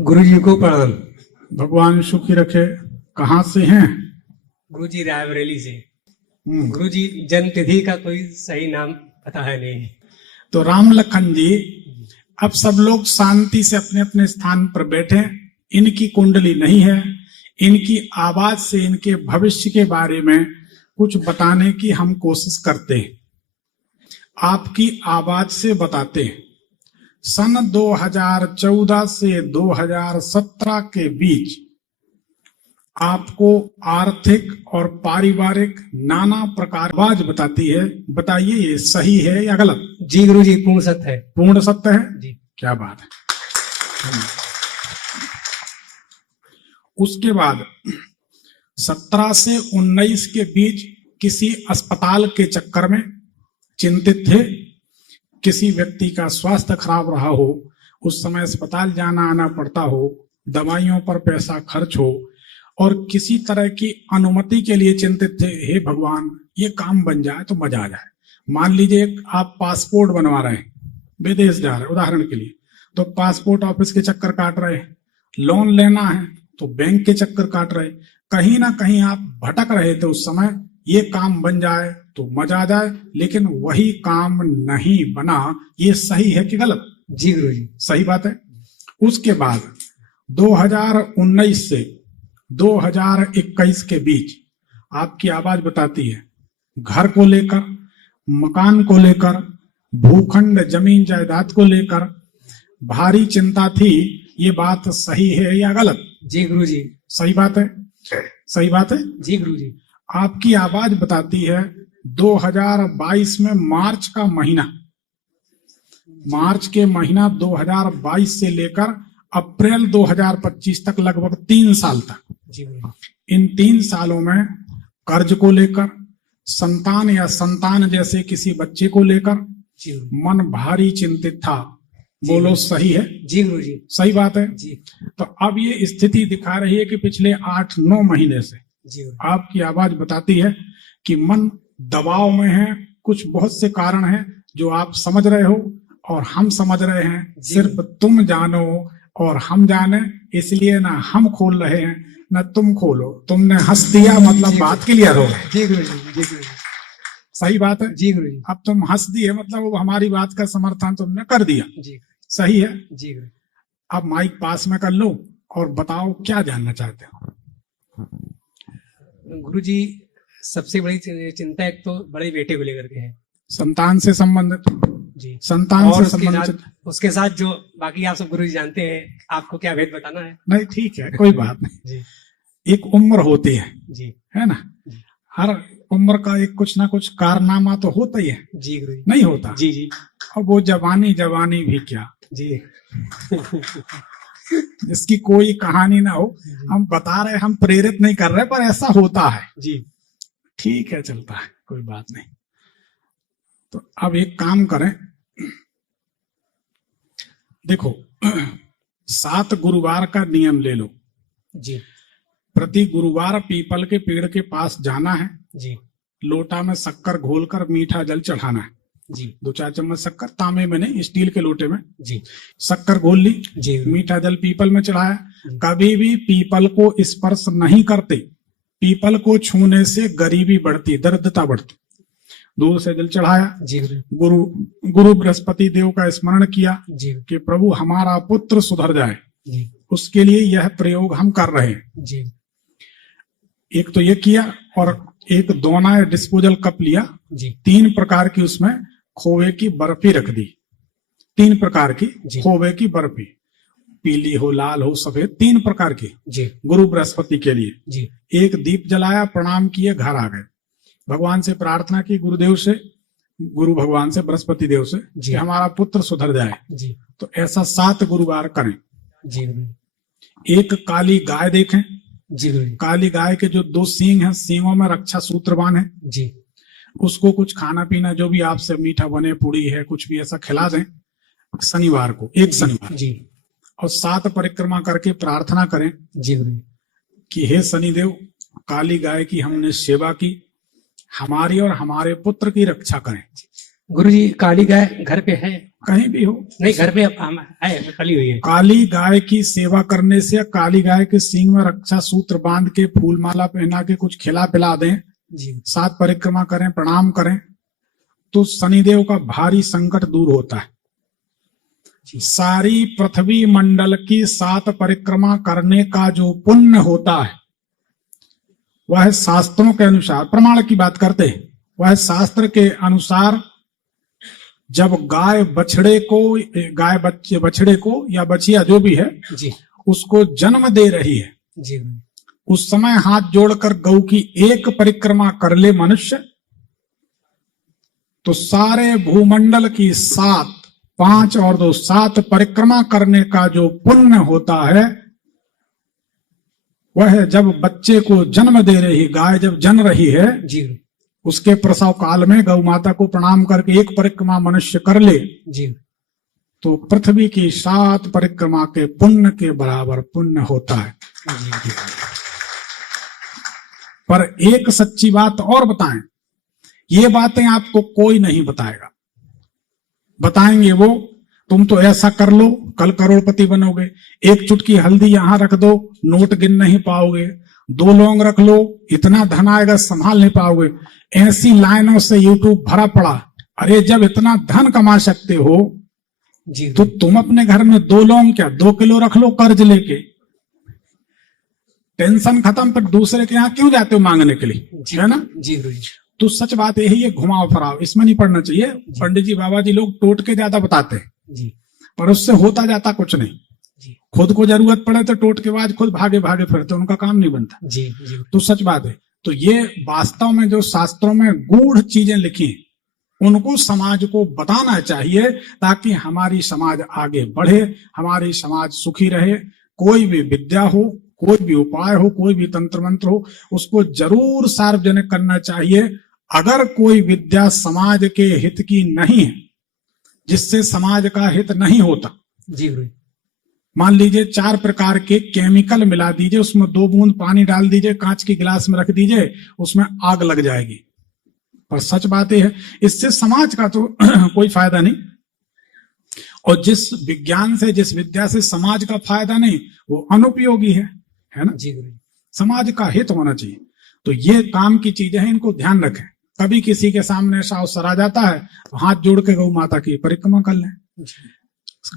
गुरुजी को प्रणाम। भगवान सुखी रखे। कहाँ से हैं? गुरुजी रायबरेली से। गुरुजी जन्म तिथि का कोई सही नाम पता है नहीं। तो राम लखन जी, अब सब लोग शांति से अपने अपने स्थान पर बैठे। इनकी कुंडली नहीं है, इनकी आवाज से इनके भविष्य के बारे में कुछ बताने की हम कोशिश करते हैं। आपकी आवाज से बताते हैं। सन 2014 से 2017 के बीच आपको आर्थिक और पारिवारिक नाना प्रकार आवाज बताती है। बताइए ये सही है या गलत? जी गुरुजी, पूर्ण सत्य है। पूर्ण सत्य है जी। क्या बात है। उसके बाद 17 से 19 के बीच किसी अस्पताल के चक्कर में चिंतित थे। किसी व्यक्ति का स्वास्थ्य खराब रहा हो, उस समय अस्पताल जाना आना पड़ता हो, दवाइयों पर पैसा खर्च हो, और किसी तरह की अनुमति के लिए चिंतित थे। हे भगवान, ये काम बन जाए तो मजा आ जाए। मान लीजिए आप पासपोर्ट बनवा रहे हैं, विदेश जा रहे हैं उदाहरण के लिए, तो पासपोर्ट ऑफिस के चक्कर काट रहे हैं। लोन लेना है तो बैंक के चक्कर काट रहे। कहीं ना कहीं आप भटक रहे थे उस समय। ये काम बन जाए तो मजा आ जाए, लेकिन वही काम नहीं बना। ये सही है कि गलत? जी गुरुजी, सही बात है। उसके बाद 2019 से 2021 के बीच आपकी आवाज बताती है घर को लेकर, मकान को लेकर, भूखंड जमीन जायदाद को लेकर भारी चिंता थी। ये बात सही है या गलत? जी गुरुजी, सही बात है। सही बात है। जी गुरुजी। आपकी आवाज बताती है 2022 में मार्च का महीना, मार्च के महीना 2022 से लेकर अप्रैल 2025 तक, लगभग 3 साल तक, जी इन 3 सालों में कर्ज को लेकर, संतान या संतान जैसे किसी बच्चे को लेकर मन भारी चिंतित था। बोलो सही है? जी गुरुजी, सही बात है जी। तो अब ये स्थिति दिखा रही है कि पिछले 8-9 महीने से जी आपकी आवाज बताती है कि मन दबाव में है। कुछ बहुत से कारण हैं जो आप समझ रहे हो और हम समझ रहे हैं। सिर्फ तुम जानो और हम जाने, इसलिए ना हम खोल रहे हैं ना तुम खोलो। तुमने हंस दिया मतलब बात क्लियर हो गई। जी गुरुजी, जी गुरुजी। सही बात है। जी गुरुजी। अब तुम हंस दिए मतलब वो हमारी बात का समर्थन तुमने कर दिया। जी सही है। जी गुरुजी। अब माइक पास में कर लो और बताओ क्या जानना चाहते हो। गुरुजी, सबसे बड़ी चिंता एक तो बड़े बेटे को लेकर के है, संतान से संबंधित। जी, संतान और से संबंधित। उसके साथ जो बाकी आप सब गुरुजी जानते हैं, आपको क्या भेद बताना है? नहीं ठीक है, कोई बात नहीं। जी। एक उम्र होती है, जी, है ना? हर उम्र का एक कुछ ना कुछ कारनामा तो होता ही है। जी गुरुजी। नहीं होता? जी जी। और वो जवानी जवानी भी क्या, जी इसकी कोई कहानी ना हो। हम बता रहे, हम प्रेरित नहीं कर रहे, पर ऐसा होता है। जी ठीक है, चलता है, कोई बात नहीं। तो अब एक काम करें, देखो 7 गुरुवार का नियम ले लो। जी। प्रति गुरुवार पीपल के पेड़ के पास जाना है। जी। लोटा में शक्कर घोलकर मीठा जल चढ़ाना है। जी। 2-4 चम्मच शक्कर, तांबे में नहीं, स्टील के लोटे में। जी। शक्कर घोल ली, जी। मीठा जल पीपल में चढ़ाया। कभी भी पीपल को स्पर्श नहीं करते। पीपल को छूने से गरीबी बढ़ती, दरिद्रता बढ़ती। दूर से जल चढ़ाया। जी। गुरु बृहस्पति देव का स्मरण किया जी कि प्रभु हमारा पुत्र सुधर जाए। जी। उसके लिए यह प्रयोग हम कर रहे हैं। जी। एक तो ये किया, और एक दोना या डिस्पोजल कप लिया। जी। 3 प्रकार की उसमें खोवे की बर्फी रख दी। 3 प्रकार की खोवे की बर्फी, पीली हो, लाल हो, सफेद, 3 प्रकार की। जी। गुरु बृहस्पति के लिए। जी। एक दीप जलाया, प्रणाम किए, घर आ गए। भगवान से प्रार्थना की, गुरुदेव से, गुरु भगवान से, बृहस्पति देव से, कि हमारा पुत्र सुधर जाए। जी। तो ऐसा 7 गुरुवार करें। जी। एक काली गाय देखें। जी। काली गाय के जो 2 सींग हैं, सींगों में रक्षा सूत्र बांधे। जी। उसको कुछ खाना पीना जो भी आपसे मीठा बने, पूड़ी है, कुछ भी ऐसा खिला दें शनिवार को, एक शनिवार। जी। और 7 परिक्रमा करके प्रार्थना करें। जी। कि हे शनिदेव, काली गाय की हमने सेवा की, हमारी और हमारे पुत्र की रक्षा करें। गुरुजी, काली गाय घर पे है? कहीं भी हो, नहीं घर पे हम आए कली हुई है। काली गाय की सेवा करने से, काली गाय के सींग में रक्षा सूत्र बांध के, फूल माला पहना के, कुछ खिला पिला दें, जी 7 परिक्रमा करें, प्रणाम करें, तो शनिदेव का भारी संकट दूर होता है। सारी पृथ्वी मंडल की 7 परिक्रमा करने का जो पुण्य होता है, वह शास्त्रों के अनुसार, प्रमाण की बात करते हैं, वह शास्त्र के अनुसार जब गाय बछड़े को या बछिया जो भी है जी उसको जन्म दे रही है, जी उस समय हाथ जोड़कर गौ की 1 परिक्रमा कर ले मनुष्य, तो सारे भूमंडल की 7, 5 और 2, 7 परिक्रमा करने का जो पुण्य होता है, वह जब बच्चे को जन्म दे रही गाय जब जन रही है जी उसके प्रसव काल में गौ माता को प्रणाम करके 1 परिक्रमा मनुष्य कर ले, जी तो पृथ्वी की 7 परिक्रमा के पुण्य के बराबर पुण्य होता है। जी पर एक सच्ची बात और बताएं, ये बातें आपको कोई नहीं बताएगा, बताएंगे वो, तुम तो ऐसा कर लो कल करोड़पति बनोगे, 1 चुटकी हल्दी यहां रख दो नोट गिन नहीं पाओगे, 2 लौंग रख लो इतना धन आएगा संभाल नहीं पाओगे। ऐसी लाइनों से यूट्यूब भरा पड़ा। अरे जब इतना धन कमा सकते हो जी तो तुम अपने घर में 2 लौंग क्या 2 किलो रख लो कर्ज लेके, टेंशन खत्म। पर दूसरे के यहाँ क्यों जाते हो मांगने के लिए, है ना? जी गुरु जी तो सच बात यही है, घुमाव फराव इसमें नहीं पड़ना चाहिए। पंडित जी बाबा जी लोग टोट के ज्यादा बताते हैं, जी पर उससे होता जाता कुछ नहीं। जी खुद को जरूरत पड़े तो टोट के बाद खुद भागे भागे फिरते, उनका काम नहीं बनता। जी जी तो सच बात है। तो ये वास्तव में जो शास्त्रों में गूढ़ चीजें लिखी हैं उनको समाज को बताना चाहिए, ताकि हमारी समाज आगे बढ़े, हमारी समाज सुखी रहे। कोई भी विद्या हो, कोई भी उपाय हो, कोई भी तंत्र मंत्र हो, उसको जरूर सार्वजनिक करना चाहिए। अगर कोई विद्या समाज के हित की नहीं है, जिससे समाज का हित नहीं होता, जी गुरु मान लीजिए 4 प्रकार के केमिकल मिला दीजिए, उसमें 2 बूंद पानी डाल दीजिए, कांच की गिलास में रख दीजिए, उसमें आग लग जाएगी। पर सच बात यह है, इससे समाज का तो कोई फायदा नहीं। और जिस विज्ञान से, जिस विद्या से समाज का फायदा नहीं, वो अनुपयोगी है ना? जी गुरु समाज का हित होना चाहिए। तो ये काम की चीजें हैं, इनको ध्यान रखें। कभी किसी के सामने ऐसा अवसर आ जाता है तो हाथ जोड़ के गौ माता की परिक्रमा कर लें।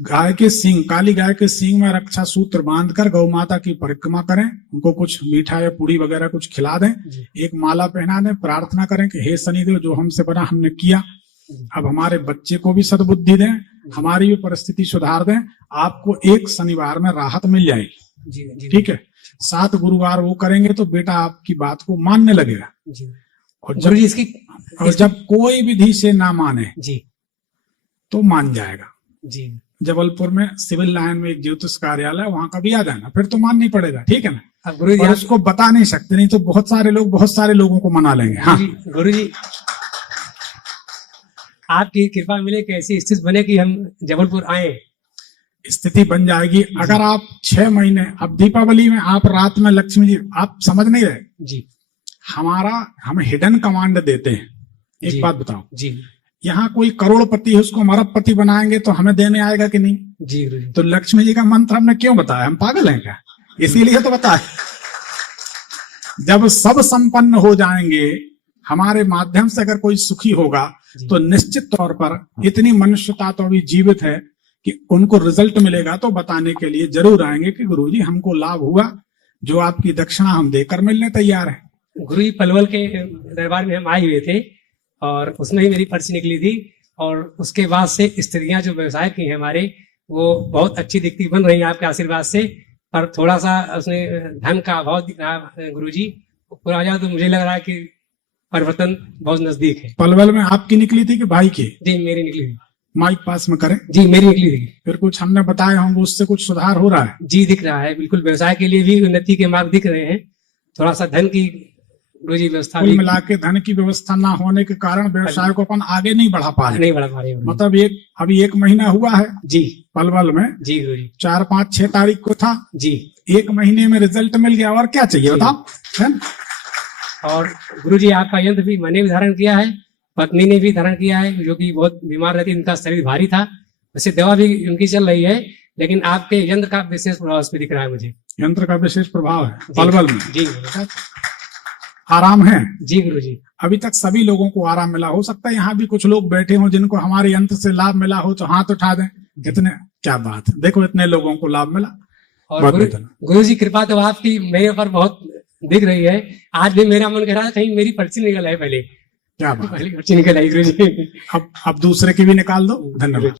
गाय के सींग, काली गाय के सींग में रक्षा सूत्र बांधकर गौ माता की परिक्रमा करें, उनको कुछ मीठा या पूरी वगैरह कुछ खिला दें, एक माला पहना दें, प्रार्थना करें कि हे शनिदेव, जो हमसे बना हमने किया, अब हमारे बच्चे को भी सद्बुद्धि दें, हमारी भी परिस्थिति सुधार दें, आपको 1 शनिवार में राहत मिल जाएगी। ठीक है, 7 गुरुवार वो करेंगे तो बेटा आपकी बात को मानने लगेगा। और जब कोई विधि से ना माने जी तो मान जाएगा। जी जबलपुर में सिविल लाइन में एक ज्योतिष कार्यालय, वहां का भी आ जाना, फिर तो मान नहीं पड़ेगा। ठीक है ना? अब गुरु जी उसको बता नहीं सकते, नहीं तो बहुत सारे लोगों को मना लेंगे। हाँ गुरु जी आपकी कृपा मिले कि ऐसी स्थिति बने कि हम जबलपुर आए। स्थिति बन जाएगी अगर आप 6 महीने, अब दीपावली में आप रात में लक्ष्मी जी, आप समझ नहीं रहे जी, हम हिडन कमांड देते हैं। एक बात बताओ जी, यहाँ कोई करोड़पति है, उसको अरबपति बनाएंगे तो हमें देने आएगा कि नहीं? जी तो लक्ष्मी जी का मंत्र हमने क्यों बताया? हम पागल हैं क्या? इसीलिए तो बताया। जब सब संपन्न हो जाएंगे, हमारे माध्यम से अगर कोई सुखी होगा तो निश्चित तौर पर इतनी मनुष्यता तो अभी जीवित है कि उनको रिजल्ट मिलेगा तो बताने के लिए जरूर आएंगे कि गुरुजी हमको लाभ हुआ, जो आपकी दक्षिणा हम देकर मिलने तैयार है। गुरु जी पलवल के दरबार में हम आए हुए थे और उसमें ही मेरी पर्ची निकली थी, और उसके बाद से स्त्रियां जो व्यवसाय की हैं हमारे, वो बहुत अच्छी दिखती बन रही हैं आपके आशीर्वाद से। पर थोड़ा सा उसमें धन का अभाव दिख रहा है गुरु जी। पूरा जाए तो मुझे लग रहा है कि परिवर्तन बहुत नजदीक है। पलवल में आपकी निकली थी कि भाई की? जी मेरी निकली थी। माइक पास में करें। जी मेरी निकली थी। फिर कुछ हमने बताए होंगे, उससे कुछ सुधार हो रहा है? जी दिख रहा है, बिल्कुल व्यवसाय के लिए भी उन्नति के मार्ग दिख रहे हैं। थोड़ा सा धन की रोजी व्यवस्था, कुल मिला के धन की व्यवस्था ना होने के कारण व्यवसाय को अपन आगे नहीं बढ़ा पा रहे। मतलब अभी 1 महीना हुआ है जी पलवल में। जी गुरु जी 4, 5, 6 तारीख को था जी। 1 महीने में रिजल्ट मिल गया, और क्या चाहिए बताओ? और गुरु जी आपका यंत्र भी मैंने भी धारण किया है, पत्नी ने भी धारण किया है, जो कि बहुत बीमार रहती, इनका शरीर भारी था, वैसे दवा भी उनकी चल रही है, लेकिन आपके यंत्र का विशेष प्रभाव उस पर दिख रहा है मुझे। यंत्र का विशेष प्रभाव है पलवल में। जी गुरु आराम है। जी गुरु जी। अभी तक सभी लोगों को आराम मिला, हो सकता है यहाँ भी कुछ लोग बैठे हों जिनको हमारे यंत्र से लाभ मिला हो, तो हाथ उठा दें। इतने क्या बात है, देखो इतने लोगों को लाभ मिला। और गुरु जी कृपा तो आपकी मेरे ऊपर बहुत दिख रही है। आज भी मेरा मन कह रहा है कहीं मेरी पर्ची निकल आए, पहले क्या बात, पहले पर्ची निकल आई गुरु जी। अब दूसरे की भी निकाल दो। धन्यवाद।